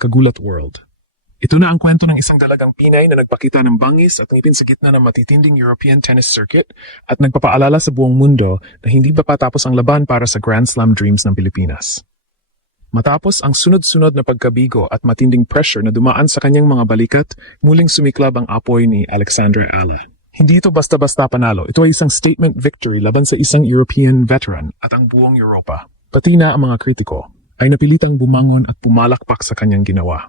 Kagulat World. Ito na ang kwento ng isang dalagang Pinay na nagpakita ng bangis at ngipin sa gitna ng matitinding European tennis circuit at nagpapaalala sa buong mundo na hindi pa patapos ang laban para sa Grand Slam dreams ng Pilipinas. Matapos ang sunod-sunod na pagkabigo at matinding pressure na dumaan sa kanyang mga balikat, muling sumiklab ang apoy ni Alexandra Ala. Hindi ito basta-basta panalo, ito ay isang statement victory laban sa isang European veteran at ang buong Europa. Pati na ang mga kritiko ay napilitang bumangon at pumalakpak sa kanyang ginawa.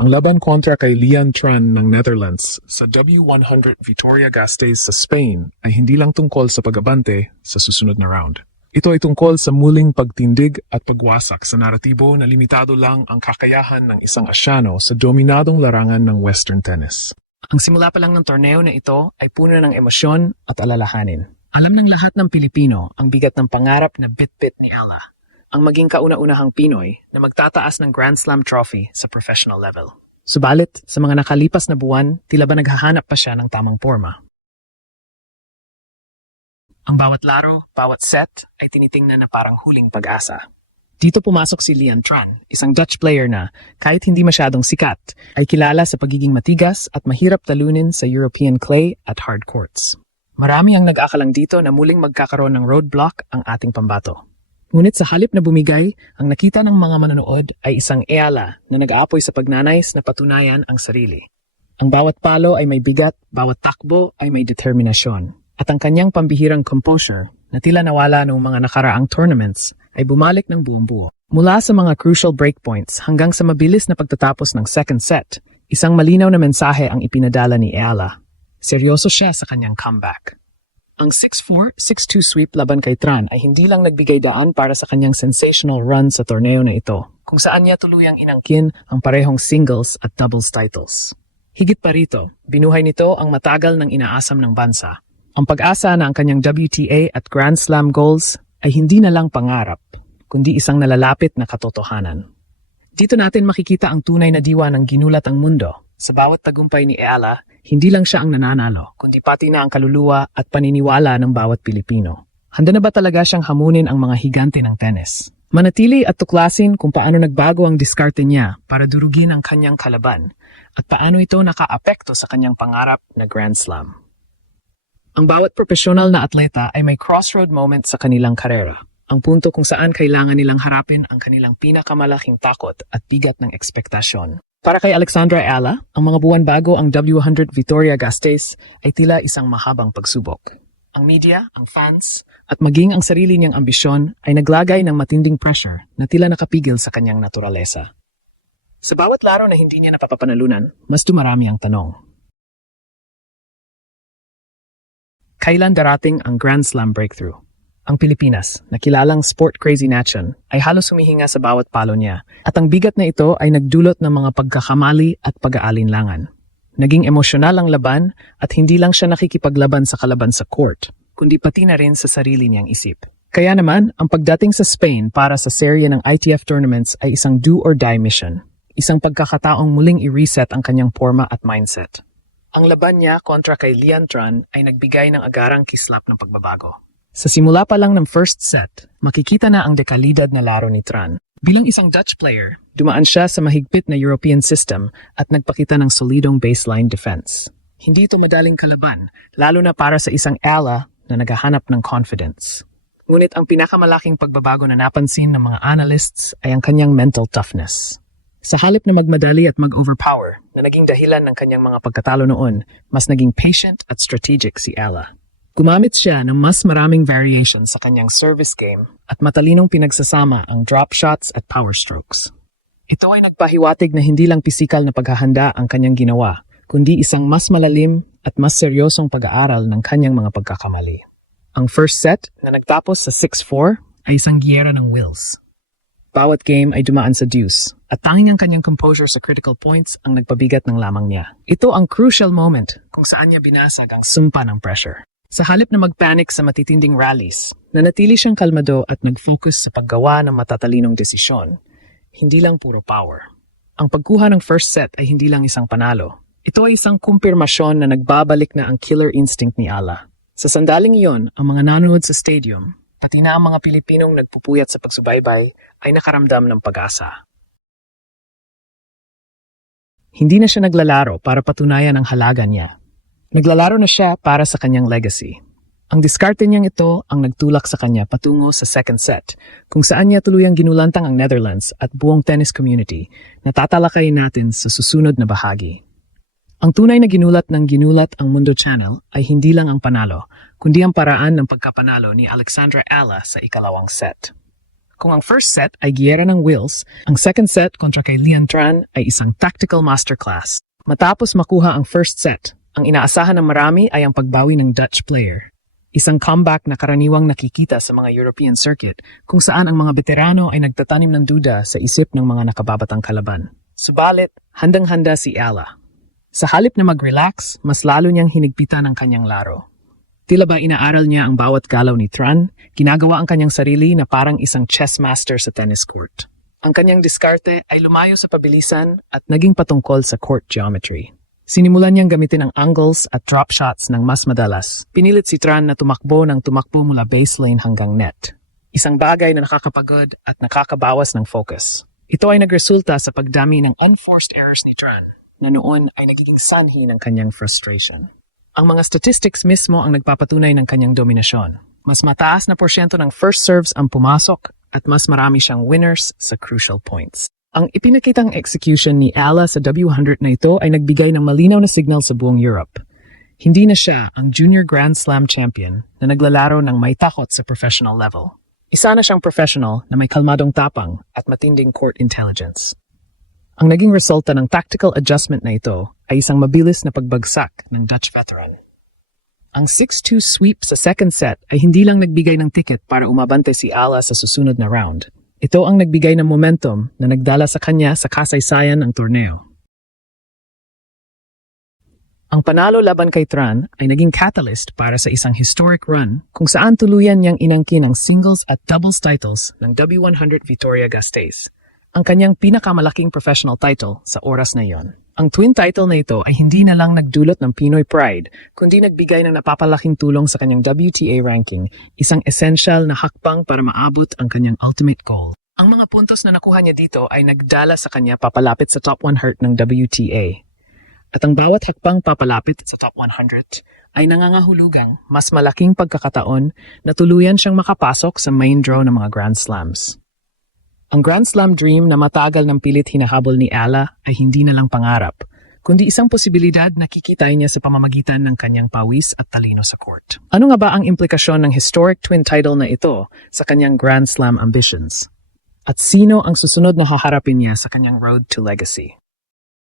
Ang laban kontra kay Lian Tran ng Netherlands sa W100 Vitoria-Gasteiz sa Spain ay hindi lang tungkol sa pag-abante sa susunod na round. Ito ay tungkol sa muling pagtindig at pagwasak sa naratibo na limitado lang ang kakayahan ng isang Asyano sa dominadong larangan ng Western tennis. Ang simula pa lang ng torneo na ito ay puno ng emosyon at alalahanin. Alam ng lahat ng Pilipino ang bigat ng pangarap na bit-bit ni Ala, ang maging kauna-unahang Pinoy na magtataas ng Grand Slam trophy sa professional level. Subalit, sa mga nakalipas na buwan, tila ba naghahanap pa siya ng tamang forma. Ang bawat laro, bawat set, ay tinitingnan na parang huling pag-asa. Dito pumasok si Lian Tran, isang Dutch player na, kahit hindi masyadong sikat, ay kilala sa pagiging matigas at mahirap talunin sa European clay at hard courts. Marami ang nag-akalang dito na muling magkakaroon ng roadblock ang ating pambato. Ngunit sa halip na bumigay, ang nakita ng mga manonood ay isang Eala na nag-aapoy sa pagnanais na patunayan ang sarili. Ang bawat palo ay may bigat, bawat takbo ay may determinasyon. At ang kanyang pambihirang composure na tila nawala noong mga nakaraang tournaments ay bumalik ng buong buo. Mula sa mga crucial breakpoints hanggang sa mabilis na pagtatapos ng second set, isang malinaw na mensahe ang ipinadala ni Eala. Seryoso siya sa kanyang comeback. Ang 6-4, 6-2 sweep laban kay Tran ay hindi lang nagbigay daan para sa kanyang sensational run sa torneo na ito, kung saan niya tuluyang inangkin ang parehong singles at doubles titles. Higit pa rito, binuhay nito ang matagal ng inaasam ng bansa. Ang pag-asa na ang kanyang WTA at Grand Slam goals ay hindi na lang pangarap, kundi isang nalalapit na katotohanan. Dito natin makikita ang tunay na diwa ng ginulat ang mundo. Sa bawat tagumpay ni Eala, hindi lang siya ang nananalo, kundi pati na ang kaluluwa at paniniwala ng bawat Pilipino. Handa na ba talaga siyang hamunin ang mga higante ng tennis? Manatili at tuklasin kung paano nagbago ang diskarte niya para durugin ang kanyang kalaban at paano ito nakaapekto sa kanyang pangarap na Grand Slam. Ang bawat profesional na atleta ay may crossroad moment sa kanilang karera. Ang punto kung saan kailangan nilang harapin ang kanilang pinakamalaking takot at bigat ng ekspektasyon. Para kay Alexandra Ala, ang mga buwan bago ang W100 Vitoria-Gasteiz ay tila isang mahabang pagsubok. Ang media, ang fans, at maging ang sarili niyang ambisyon ay naglagay ng matinding pressure na tila nakapigil sa kanyang naturalesa. Sa bawat laro na hindi niya napapapanalunan, mas dumarami ang tanong. Kailan darating ang Grand Slam breakthrough? Ang Pilipinas, na kilalang sport-crazy nation, ay halos humihinga sa bawat palo niya at ang bigat na ito ay nagdulot ng mga pagkakamali at pag-aalinlangan. Naging emosyonal ang laban at hindi lang siya nakikipaglaban sa kalaban sa court, kundi pati na rin sa sarili niyang isip. Kaya naman, ang pagdating sa Spain para sa serye ng ITF tournaments ay isang do-or-die mission, isang pagkakataong muling i-reset ang kanyang forma at mindset. Ang laban niya kontra kay Lian Tran ay nagbigay ng agarang kislap ng pagbabago. Sa simula pa lang ng first set, makikita na ang dekalidad na laro ni Tran. Bilang isang Dutch player, dumaan siya sa mahigpit na European system at nagpakita ng solidong baseline defense. Hindi ito madaling kalaban, lalo na para sa isang Ala na naghahanap ng confidence. Ngunit ang pinakamalaking pagbabago na napansin ng mga analysts ay ang kanyang mental toughness. Sa halip na magmadali at mag-overpower na naging dahilan ng kanyang mga pagkatalo noon, mas naging patient at strategic si Ala. Gumamit siya ng mas maraming variations sa kanyang service game at matalinong pinagsasama ang drop shots at power strokes. Ito ay nagpahiwatig na hindi lang pisikal na paghahanda ang kanyang ginawa, kundi isang mas malalim at mas seryosong pag-aaral ng kanyang mga pagkakamali. Ang first set na nagtapos sa 6-4 ay isang giyera ng wills. Bawat game ay dumaan sa deuce at tanging ang kanyang composure sa critical points ang nagpabigat ng lamang niya. Ito ang crucial moment kung saan niya binasag ang sumpa ng pressure. Sa halip na mag-panic sa matitinding rallies, nanatili siyang kalmado at nag-focus sa paggawa ng matatalinong desisyon. Hindi lang puro power. Ang pagkuha ng first set ay hindi lang isang panalo. Ito ay isang kumpirmasyon na nagbabalik na ang killer instinct ni Ala. Sa sandaling iyon, ang mga nanonood sa stadium, pati na ang mga Pilipinong nagpupuyat sa pagsubaybay, ay nakaramdam ng pag-asa. Hindi na siya naglalaro para patunayan ang halaga niya. Naglalaro na siya para sa kanyang legacy. Ang diskarte niyang ito ang nagtulak sa kanya patungo sa second set, kung saan niya tuluyang ginulantang ang Netherlands at buong tennis community na tatalakayin natin sa susunod na bahagi. Ang tunay na ginulat ang Mundo Channel ay hindi lang ang panalo, kundi ang paraan ng pagkapanalo ni Alexandra Ala sa ikalawang set. Kung ang first set ay giyera ng Wills, ang second set kontra kay Lian Tran ay isang tactical masterclass. Matapos makuha ang first set, ang inaasahan ng marami ay ang pagbawi ng Dutch player. Isang comeback na karaniwang nakikita sa mga European circuit kung saan ang mga veterano ay nagtatanim ng duda sa isip ng mga nakababatang kalaban. Subalit, handang-handa si Ala. Sa halip na mag-relax, mas lalo niyang hinigpitan ang kanyang laro. Tila ba inaaral niya ang bawat galaw ni Tran, ginagawa ang kanyang sarili na parang isang chess master sa tennis court. Ang kanyang diskarte ay lumayo sa pabilisan at naging patungkol sa court geometry. Sinimulan niyang gamitin ang angles at drop shots ng mas madalas. Pinilit si Tran na tumakbo mula baseline hanggang net. Isang bagay na nakakapagod at nakakabawas ng focus. Ito ay nagresulta sa pagdami ng unforced errors ni Tran, na noon ay nagiging sanhi ng kanyang frustration. Ang mga statistics mismo ang nagpapatunay ng kanyang dominasyon. Mas mataas na porsyento ng first serves ang pumasok at mas marami siyang winners sa crucial points. Ang ipinakitang execution ni Ala sa W100 na ito ay nagbigay ng malinaw na signal sa buong Europe. Hindi na siya ang junior Grand Slam champion na naglalaro ng may takot sa professional level. Isa na siyang professional na may kalmadong tapang at matinding court intelligence. Ang naging resulta ng tactical adjustment na ito ay isang mabilis na pagbagsak ng Dutch veteran. Ang 6-2 sweep sa second set ay hindi lang nagbigay ng ticket para umabante si Ala sa susunod na round. Ito ang nagbigay ng momentum na nagdala sa kanya sa kasaysayan ng torneo. Ang panalo laban kay Tran ay naging catalyst para sa isang historic run kung saan tuluyan niyang inangkin ang singles at doubles titles ng W100 Vitoria-Gasteiz, ang kanyang pinakamalaking professional title sa oras na iyon. Ang twin title na ito ay hindi na lang nagdulot ng Pinoy pride, kundi nagbigay ng napapalaking tulong sa kanyang WTA ranking, isang essential na hakbang para maabot ang kanyang ultimate goal. Ang mga puntos na nakuha niya dito ay nagdala sa kanya papalapit sa top 100 ng WTA. At ang bawat hakbang papalapit sa top 100 ay nangangahulugang mas malaking pagkakataon na tuluyan siyang makapasok sa main draw ng mga Grand Slams. Ang Grand Slam dream na matagal ng pilit hinahabol ni Ala ay hindi na lang pangarap, kundi isang posibilidad na kikitay niya sa pamamagitan ng kanyang pawis at talino sa court. Ano nga ba ang implikasyon ng historic twin title na ito sa kanyang Grand Slam ambitions? At sino ang susunod na haharapin niya sa kanyang road to legacy?